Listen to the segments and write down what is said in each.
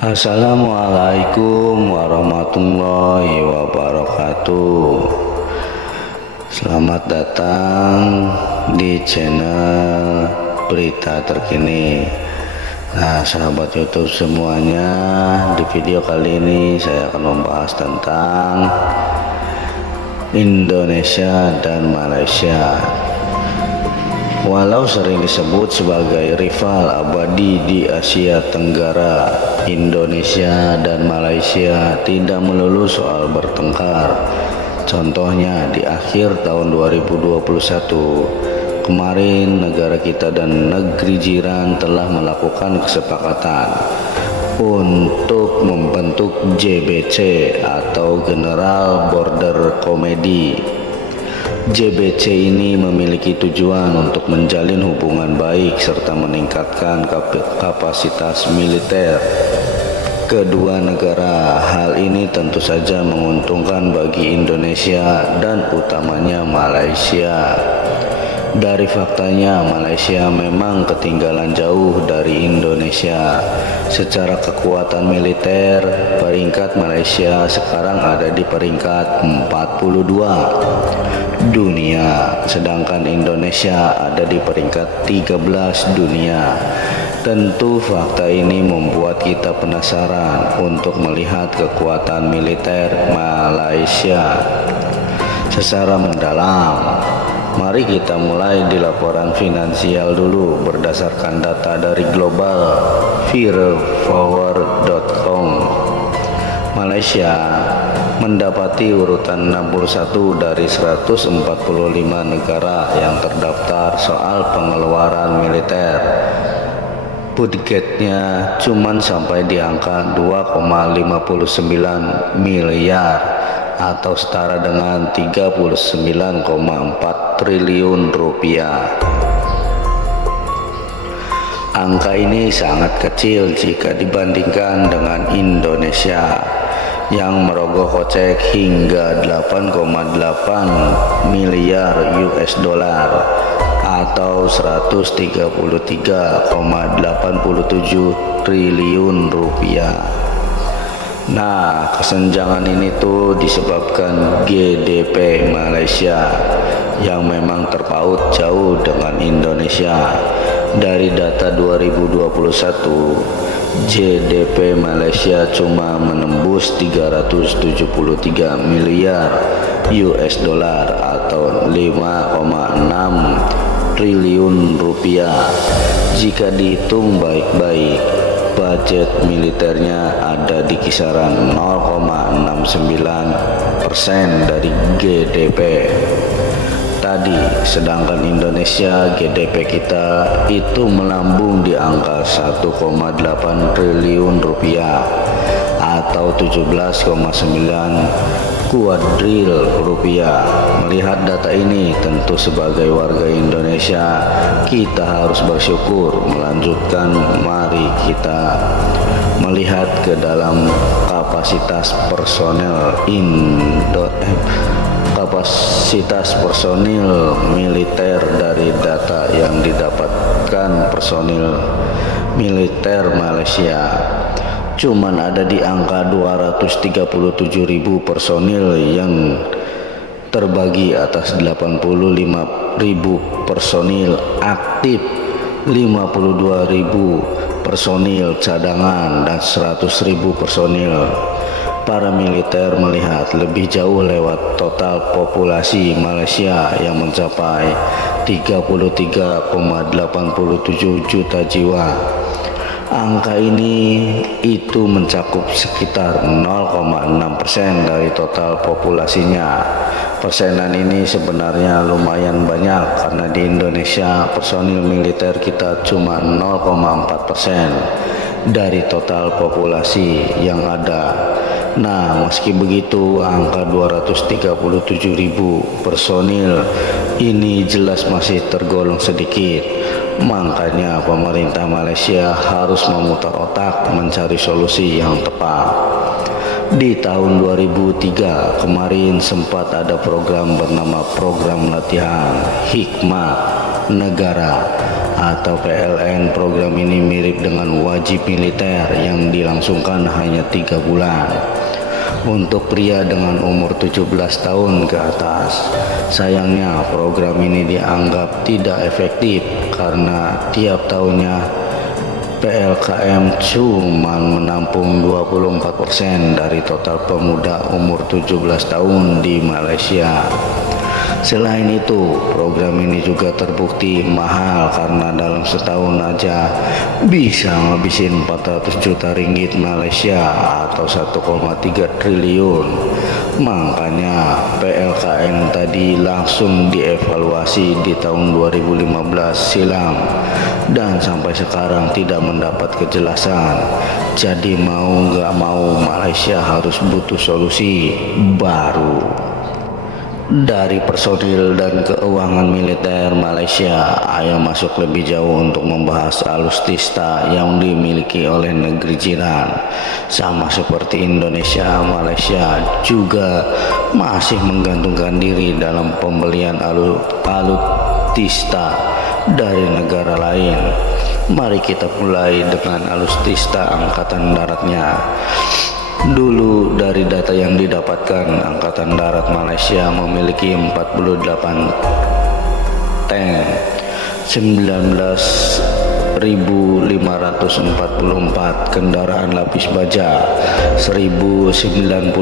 Assalamualaikum warahmatullahi wabarakatuh. Selamat datang di channel berita terkini. Nah, sahabat YouTube semuanya, di video kali ini saya akan membahas tentang Indonesia dan Malaysia. Walau sering disebut sebagai rival abadi di Asia Tenggara, Indonesia dan Malaysia tidak melulu soal bertengkar. Contohnya di akhir tahun 2021 kemarin, negara kita dan negeri jiran telah melakukan kesepakatan untuk membentuk JBC atau General Border Comedy. JBC ini memiliki tujuan untuk menjalin hubungan baik serta meningkatkan kapasitas militer kedua negara. Hal ini tentu saja menguntungkan bagi Indonesia dan utamanya Malaysia. Dari faktanya, Malaysia memang ketinggalan jauh dari Indonesia. Secara kekuatan militer, peringkat Malaysia sekarang ada di peringkat 42 dunia, sedangkan Indonesia ada di peringkat 13 dunia. Tentu fakta ini membuat kita penasaran untuk melihat kekuatan militer Malaysia secara mendalam. Mari kita mulai di laporan finansial dulu berdasarkan data dari Global Firepower.com. Malaysia mendapati urutan 61 dari 145 negara yang terdaftar soal pengeluaran militer. Budgetnya cuman sampai di angka 2,59 miliar atau setara dengan 39,4 triliun rupiah. Angka ini sangat kecil jika dibandingkan dengan Indonesia yang merogoh kocek hingga 8,8 miliar US dollar atau 133,87 triliun rupiah. Nah, kesenjangan ini tuh disebabkan GDP Malaysia yang memang terpaut jauh dengan Indonesia. Dari data 2021, GDP Malaysia cuma menembus 373 miliar US dollar atau 5,6 triliun rupiah. Jika dihitung baik-baik, budget militernya ada di kisaran 0,69% dari GDP tadi, sedangkan Indonesia GDP kita itu melambung di angka 1,8 triliun rupiah atau 17,9 kuadril rupiah. Melihat data ini, tentu sebagai warga Indonesia kita harus bersyukur. Melanjutkan, mari kita melihat ke dalam kapasitas personel kapasitas personil militer. Dari data yang didapatkan, personil militer Malaysia cuman ada di angka 237.000 personil yang terbagi atas 85.000 personil aktif, 52.000 personil cadangan, dan 100.000 personil paramiliter. Melihat lebih jauh lewat total populasi Malaysia yang mencapai 33,87 juta jiwa. Angka ini itu mencakup sekitar 0,6% dari total populasinya. Persenan ini sebenarnya lumayan banyak karena di Indonesia personil militer kita cuma 0,4% dari total populasi yang ada. Nah, meski begitu, angka 237.000 personil ini jelas masih tergolong sedikit. Makanya pemerintah Malaysia harus memutar otak mencari solusi yang tepat. Di tahun 2003 kemarin sempat ada program bernama Program Latihan Hikmat Negara atau PLN. Program ini mirip dengan wajib militer yang dilangsungkan hanya 3 bulan untuk pria dengan umur 17 tahun ke atas. Sayangnya program ini dianggap tidak efektif karena tiap tahunnya PLKM cuma menampung 24% dari total pemuda umur 17 tahun di Malaysia. Selain itu, program ini juga terbukti mahal karena dalam setahun aja bisa ngabisin 400 juta ringgit Malaysia atau 1,3 triliun. Makanya PLKN tadi langsung dievaluasi di tahun 2015 silam dan sampai sekarang tidak mendapat kejelasan. Jadi mau nggak mau Malaysia harus butuh solusi baru. Dari personil dan keuangan militer Malaysia, ayo masuk lebih jauh untuk membahas alutsista yang dimiliki oleh negeri jiran. Sama seperti Indonesia, Malaysia juga masih menggantungkan diri dalam pembelian alutsista dari negara lain. Mari kita mulai dengan alutsista angkatan daratnya. Dulu dari data yang didapatkan, Angkatan Darat Malaysia memiliki 48 tank, 19.544 kendaraan lapis baja, 1.096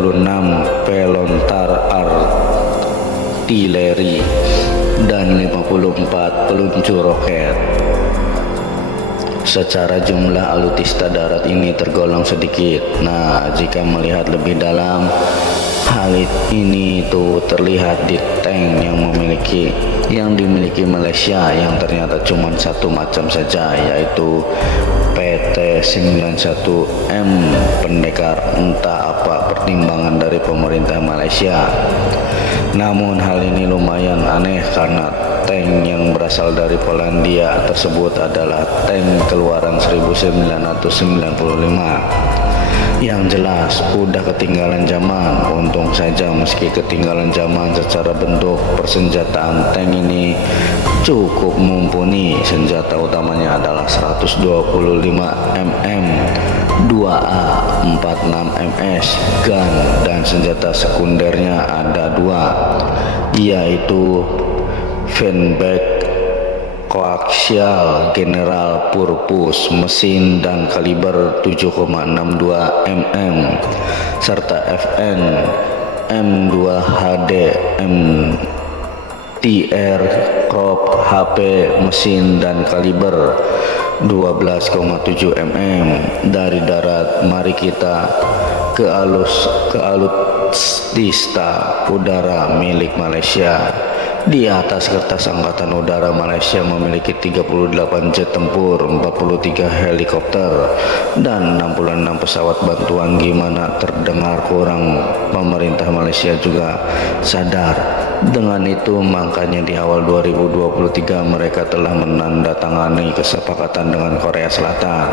pelontar artileri, dan 54 peluncur roket. Secara jumlah alutsista darat ini tergolong sedikit. Nah, jika melihat lebih dalam, hal ini itu terlihat di tank yang dimiliki Malaysia yang ternyata cuma satu macam saja, yaitu PT-91M Pendekar. Entah apa pertimbangan dari pemerintah Malaysia. Namun hal ini lumayan aneh karena tank yang berasal dari Polandia tersebut adalah tank keluaran 1995. Yang jelas udah ketinggalan zaman. Untung saja meski ketinggalan zaman, secara bentuk persenjataan tank ini cukup mumpuni. Senjata utamanya adalah 125 mm 2A 46 ms gun, dan senjata sekundernya ada 2, yaitu Vanback Koaksial General Purpose mesin dan kaliber 7,62 mm serta FN M2HD MTR Crop HP mesin dan kaliber 12,7 mm. Dari darat, mari kita ke alutsista udara milik Malaysia. Di atas kertas, Angkatan Udara Malaysia memiliki 38 jet tempur, 43 helikopter, dan 66 pesawat bantuan. Gimana terdengar kurang? Pemerintah Malaysia juga sadar dengan itu, makanya di awal 2023 mereka telah menandatangani kesepakatan dengan Korea Selatan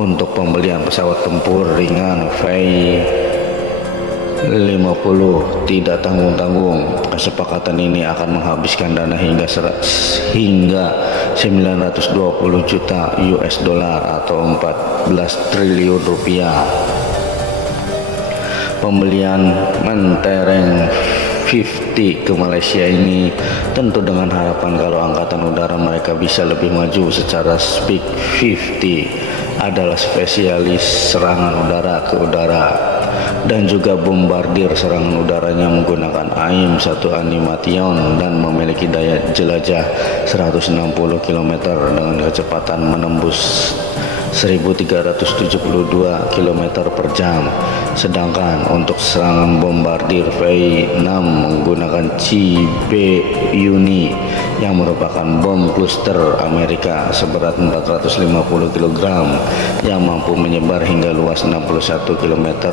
untuk pembelian pesawat tempur ringan V-50 tidak tanggung-tanggung. Kesepakatan ini akan menghabiskan dana hingga 920 juta US dollar atau 14 triliun rupiah. Pembelian mentereng 50 ke Malaysia ini tentu dengan harapan kalau Angkatan Udara mereka bisa lebih maju. Secara Speak 50 adalah spesialis serangan udara ke udara dan juga bombardir. Serangan udaranya menggunakan AIM-1 Animation dan memiliki daya jelajah 160 km dengan kecepatan menembus 1372 km per jam. Sedangkan untuk serangan bombardir V6 menggunakan CB-Uni yang merupakan bom kluster Amerika seberat 450 kg yang mampu menyebar hingga luas 61 km.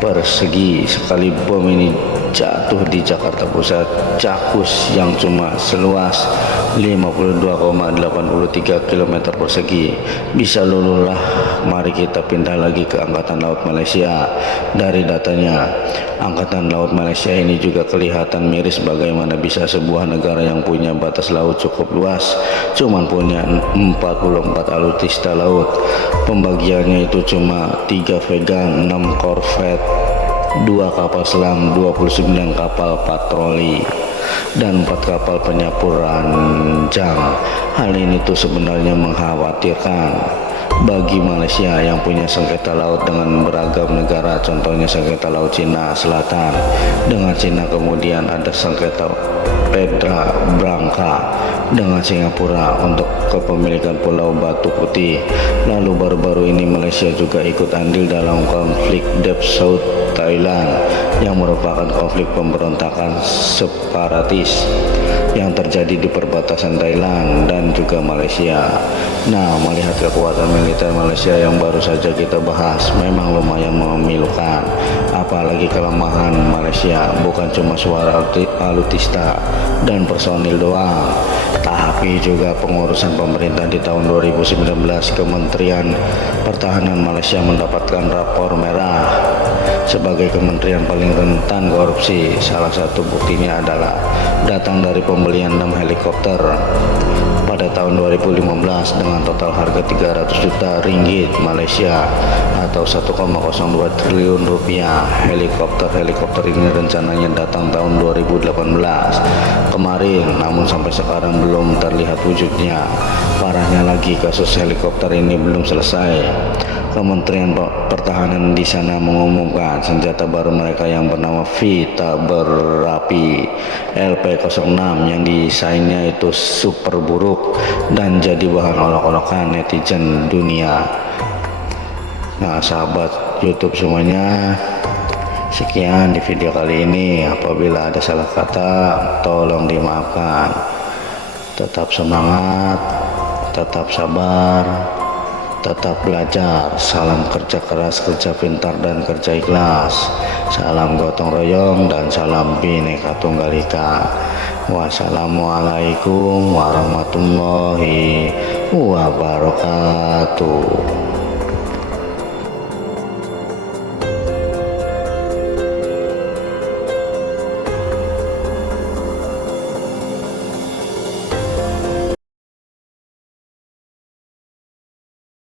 persegi. Sekali bom ini jatuh di Jakarta Pusat, Cakus yang cuma seluas 52,83 km persegi bisa luluhlah. Mari kita pindah lagi ke Angkatan Laut Malaysia. Dari datanya, Angkatan Laut Malaysia ini juga kelihatan miris bagaimana bisa sebuah negara yang punya batas laut cukup luas cuman punya 44 alutsista laut. Pembagiannya itu cuma 3 Vega, 6 korvet, 2 kapal selam, 29 kapal patroli, dan 4 kapal penyapu ranjang. Hal ini tuh sebenarnya mengkhawatirkan bagi Malaysia yang punya sengketa laut dengan beragam negara, contohnya sengketa laut Cina Selatan dengan Cina, kemudian ada sengketa Pedra Branca dengan Singapura untuk kepemilikan Pulau Batu Putih. Lalu baru-baru ini Malaysia juga ikut andil dalam konflik Dep South Thailand yang merupakan konflik pemberontakan separatis yang terjadi di perbatasan Thailand dan juga Malaysia. Nah, melihat kekuatan militer Malaysia yang baru saja kita bahas, memang lumayan memilukan. Apalagi kelemahan Malaysia bukan cuma suara alutsista dan personil doang, tapi juga pengurusan pemerintah. Di tahun 2019 Kementerian Pertahanan Malaysia mendapatkan rapor merah sebagai kementerian paling rentan korupsi. Salah satu buktinya adalah datang dari pembelian 6 helikopter pada tahun 2015 dengan total harga 300 juta ringgit Malaysia atau 1,02 triliun rupiah. Helikopter ini rencananya datang tahun 2018 kemarin, namun sampai sekarang belum terlihat wujudnya. Parahnya lagi, kasus helikopter ini belum selesai. Kementerian Pertahanan di sana mengumumkan senjata baru mereka yang bernama Vita berapi LP06 yang desainnya itu super buruk dan jadi bahan olok-olokan netizen dunia. Nah, sahabat YouTube semuanya, sekian di video kali ini. Apabila ada salah kata, tolong dimaafkan. Tetap semangat, tetap sabar, tetap belajar. Salam kerja keras, kerja pintar, dan kerja ikhlas. Salam gotong royong dan salam Bhinneka Tunggal Ika. Wassalamualaikum warahmatullahi wabarakatuh.